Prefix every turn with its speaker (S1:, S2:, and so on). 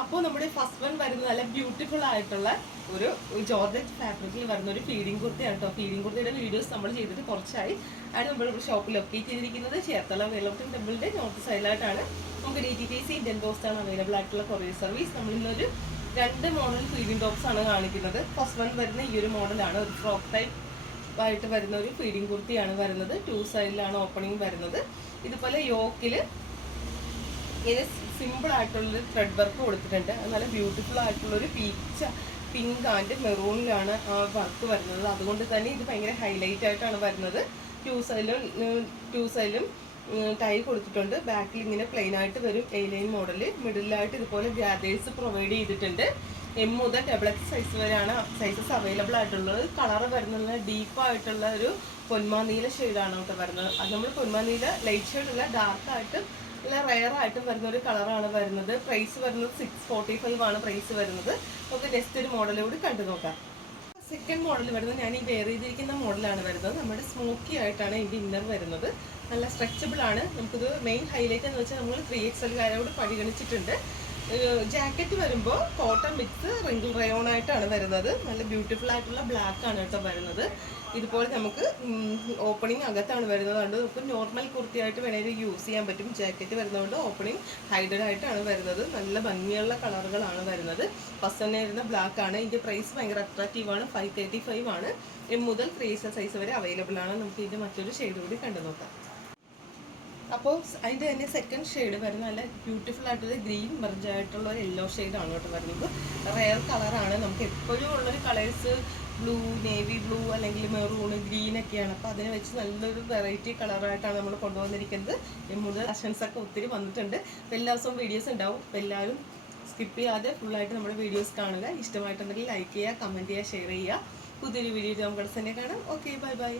S1: അപ്പോൾ നമ്മുടെ first one വരുന്നത് നല്ല ബ്യൂട്ടിഫുൾ ആയിട്ടുള്ള ഒരു ജോർജറ്റ് ഫാബ്രിക്കിൽ വരുന്ന ഒരു ഫീഡിംഗ് കുർത്തിയാണ് കേട്ടോ. ഫീഡിംഗ് കുർത്തിയുടെ വീഡിയോസ് നമ്മൾ ചെയ്തിട്ട് കുറച്ചായി. ആണ് നമ്മൾ ഷോപ്പിൽ ലൊക്കേറ്റ് ചെയ്തിരിക്കുന്നത് ചേർത്തല വേലോട്ടൻ ടെമ്പിളിന്റെ നോർത്ത് സൈഡിലായിട്ടാണ് നമുക്ക് D T T C Indian post ആണ് അവൈലബിൾ ആയിട്ടുള്ള കൊറിയർ സർവീസ് നമ്മളിന്നൊരു രണ്ട് മോഡൽ ഫീഡിംഗ് ടോപ്സ് ആണ് കാണിക്കുന്നത്. ഫസ്റ്റ് വൺ വരുന്ന ഈ ഒരു മോഡലാണ് ഒരു ഫ്രോക്ക് ടൈപ്പ് ആയിട്ട് വരുന്ന ഒരു ഫീഡിംഗ് കുർത്തിയാണ് വരുന്നത്. ടു സൈഡിലാണ് ഓപ്പണിംഗ് വരുന്നത്. ഇതുപോലെ യോക്കിൽ ഇങ്ങനെ സിമ്പിൾ ആയിട്ടുള്ളൊരു ത്രെഡ് വർക്ക് കൊടുത്തിട്ടുണ്ട്. നല്ല ബ്യൂട്ടിഫുൾ ആയിട്ടുള്ളൊരു പീച്ച പിങ്ക് ആൻഡ് മെറൂണിലാണ് വർക്ക് വരുന്നത്. അതുകൊണ്ട് തന്നെ ഇത് ഭയങ്കര ഹൈലൈറ്റ് ആയിട്ടാണ് വരുന്നത്. ടു സൈഡിലും ടു സൈഡിലും ടൈ കൊടുത്തിട്ടുണ്ട്. ബാക്കിൽ ഇങ്ങനെ പ്ലെയിൻ ആയിട്ട് വരും. എ ലൈൻ മോഡൽ മിഡിലായിട്ട് ഇതുപോലെ ഗ്യാദേഴ്സ് പ്രൊവൈഡ് ചെയ്തിട്ടുണ്ട്. എം മുതൽ ഡബിൾ എക്സ് സൈസ് വരെയാണ് സൈസസ് അവൈലബിൾ ആയിട്ടുള്ളത്. കളർ വരുന്നത് ഡീപ്പായിട്ടുള്ള ഒരു പൊന്മാനീല ഷെയ്ഡാണ് കേട്ടോ വരുന്നത്. അത് നമ്മൾ പൊന്മാനീല ലൈറ്റ് ഷെയ്ഡുള്ള അല്ല നല്ല റെയർ ആയിട്ട് വരുന്ന ഒരു കളറാണ് വരുന്നത്. പ്രൈസ് വരുന്നത് സിക്സ് ഫോർട്ടി ഫൈവ് ആണ് പ്രൈസ് വരുന്നത്. നമുക്ക് നെക്സ്റ്റ് ഒരു മോഡൽ കൂടി കണ്ടു നോക്കാം. സെക്കൻഡ് മോഡൽ വരുന്നത് ഞാൻ ഈ വെയർ ചെയ്തിരിക്കുന്ന മോഡലാണ് വരുന്നത്. നമ്മുടെ സ്മോക്കി ആയിട്ടാണ് ഇതിന്റെ ഇന്നർ വരുന്നത്. നല്ല സ്ട്രെച്ചബിൾ ആണ്. നമുക്കിത് മെയിൻ ഹൈലൈറ്റ് എന്ന് വെച്ചാൽ നമ്മൾ ത്രീ എക്സ് എൽകാരോട് പരിഗണിച്ചിട്ടുണ്ട്. ജാക്കറ്റ് വരുമ്പോൾ കോട്ടൺ മിക്സ് റിങ്കിൾ റയോൺ ആയിട്ടാണ് വരുന്നത്. നല്ല ബ്യൂട്ടിഫുൾ ആയിട്ടുള്ള ബ്ലാക്ക് ആണ് കേട്ടോ വരുന്നത്. ഇതുപോലെ നമുക്ക് ഓപ്പണിംഗ് അകത്താണ് വരുന്നത്. അതുകൊണ്ട് നമുക്ക് നോർമൽ കുർത്തിയായിട്ട് വേണമെങ്കിൽ യൂസ് ചെയ്യാൻ പറ്റും. ജാക്കറ്റ് വരുന്നതുകൊണ്ട് ഓപ്പണിംഗ് ഹൈഡഡ് ആയിട്ടാണ് വരുന്നത്. നല്ല ഭംഗിയുള്ള കളറുകളാണ് വരുന്നത്. ഫസ്റ്റ് തന്നെ വരുന്ന ബ്ലാക്ക് ആണ്. ഇതിന്റെ പ്രൈസ് ഭയങ്കര അട്രാക്റ്റീവ് ആണ്. ഫൈവ് തേർട്ടി ഫൈവ് ആണ് മുതൽ ത്രീ സൈസ് വരെ അവൈലബിൾ ആണ്. നമുക്ക് ഇതിന്റെ മറ്റൊരു ഷെയ്ഡ് കൂടി കണ്ടു നോക്കാം അപ്പോൾ അതിന്റെ തന്നെ സെക്കൻഡ് ഷെയ്ഡ് വരുന്ന നല്ല ബ്യൂട്ടിഫുൾ ആയിട്ടുള്ള ഗ്രീൻ മെർജ് ആയിട്ടുള്ള ഒരു യെല്ലോ ഷെയ്ഡാണ് കേട്ടോ വരുന്നത്. റയർ കളറാണ് നമുക്ക് എപ്പോഴും ഉള്ളൊരു കളേഴ്സ് ബ്ലൂ നേവി ബ്ലൂ അല്ലെങ്കിൽ മെറൂൺ ഗ്രീൻ ഒക്കെയാണ്. അപ്പോൾ അതിനെ വെച്ച് നല്ലൊരു വെറൈറ്റി കളറായിട്ടാണ് നമ്മൾ കൊണ്ടുവന്നിരിക്കുന്നത്. മുതൽ ഒക്കെ ഒത്തിരി വന്നിട്ടുണ്ട്. അപ്പോൾ എല്ലാ ദിവസവും വീഡിയോസ് ഉണ്ടാവും. അപ്പോൾ എല്ലാവരും സ്കിപ്പ് ചെയ്യാതെ ഫുള്ളായിട്ട് നമ്മുടെ വീഡിയോസ് കാണുക. ഇഷ്ടമായിട്ടുണ്ടെങ്കിൽ ലൈക്ക് ചെയ്യുക കമന്റ് ചെയ്യുക ഷെയർ ചെയ്യുക. പുതിയൊരു വീഡിയോ നമുക്ക് തന്നെ കാണാം. Okay bye bye